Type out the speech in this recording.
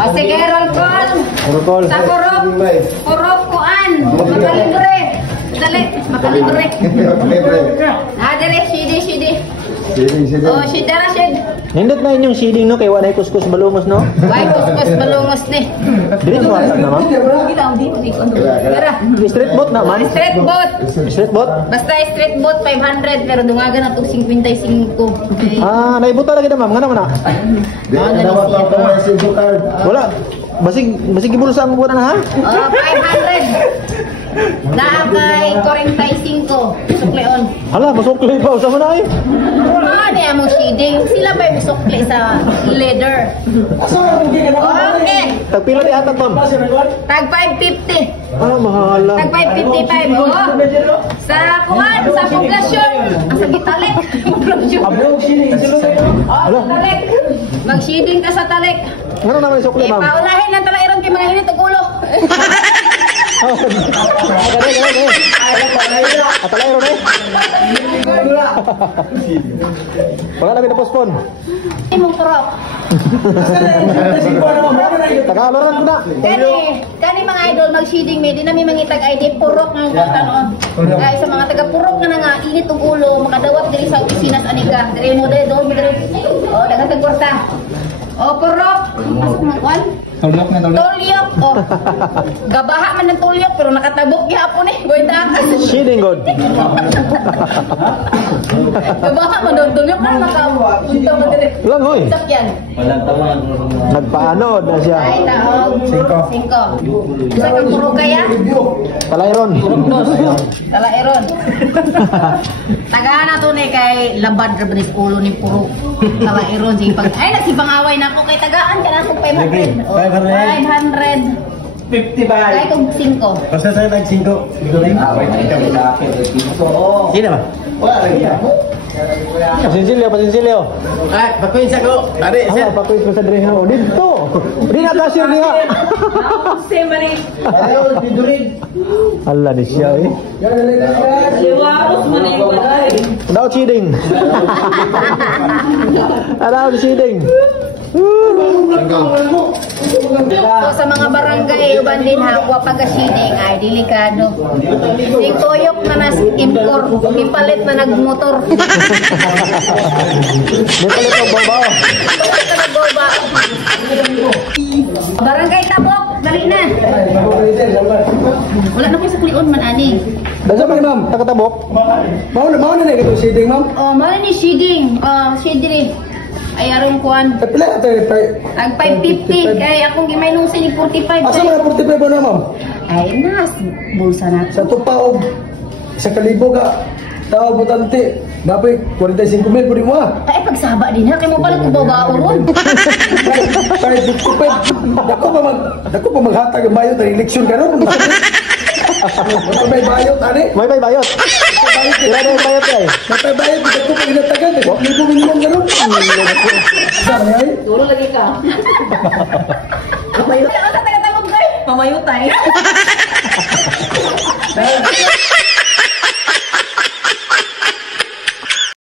O sige, roll call. Roll call. Sa kurop. Kurop kuan. Makalibre. Dali, makalibre. Dali, shidi. Oh, shidara, shid. Nindot na inyong seeding no, kay wala kuskus balungos no? Why kuskus balungos ni? Dito mo ata na ma'am? Tara. Street boat na ma'am? Street boat. Street boat? Basta street boat 500 pero dungagan na to 55. Ah, naibuta lagi na ma'am, ngana mo na? Wala. Basig ibulsa mo na ha? Oh, 500. Nakakay 45. Sukleon. Hala, masukli pa usama na eh. Ano yung shading? Sila ba yung sukli sa leather? Okay. Tagpila di atat ma'am? Tag 550. Ah, mahala. Tag 555. Oh. Sa kuhan, sa poblasyon. Ang sakit talik. Poblasyon. Oh, talik. Mag-shading ka sa talik. Ano naman yung sukli ma'am? Paulahin ng talairon kay mga init ang ulo. Gani. Atalay ron eh. Wala namin na-postpone. Imong kurok. Tagaloran ko na. Kani mga idol mag-shading me, di namin mangitag ID purok ng tanon. Kaya sa mga taga-purok na nga init ang ulo, makadawat diri sa opisina sa Anika. Diri mo diri do diri. Oh, daghang tagwarta. Oh, purok. One. Tulyok na tulyok. Tulyok. Oh. Gabaha man ng tulyok pero nakatabok gyapon eh. Boy takas. Shading god. Gabaha man ng tulyok na makawa. Unta mo diri. Lang hoy. Sakyan. Nagpaanod na siya. Ay taog. 5. Sa ka purok kaya? Talairon. Talairon. Tagana to ni kay labad ra bris ulo ni puro. Talairon si pag ay nagsipangaway na ako kay tagaan ka na kung 500. 500. 50 ba? Kaya kung 5. Basta sa'yo nag 5. Dito na yung away na ikaw sa akin. Hindi naman. Wala lang yan. Pasinsilyo. Ay, pakuin sa ko. Ari, Hala, pakuit ko sa dreha. O, dito. Di na kasir niya. ayaw, bidurin. Hala, di siya eh. Daw cheating. Daw cheating. So sa mga barangay uban din ha, wa pagka-shading ay delikado. Si Toyok na nas impor, ipalit na nagmotor. Di palit ang babaw. Ipalit na nagboba. Barangay Tabok, dali na. Wala na kayo sa kulion man ani. Dasa pa ni ma'am, nakatabok. Mau na ito seeding, ma'am? Oh, mala ni shading. Shading. Ay aron kuan. Pila, Ang 550 kay akong gimay nung sini 45. asa mga 45 ba na, ma'am? Ay nas bulsa na. Sa tupaog, sa kalibo ka, tao butante, dapat 45,000 po rin mo ah. Ay pagsaba din ha kay mo pala ko babaw ron. Kahit 55, ako pa maghatag ang bayo, tayo eleksyon ka ron. May bayot, ane? May bayot. Tira na yung bayot eh. May bayot, hindi ko pa inatagan. Libo minimum ka ron. Sabi ay? Duro lagi ka. Mamayot. Ano taga-tagog kay? Mamayot ay.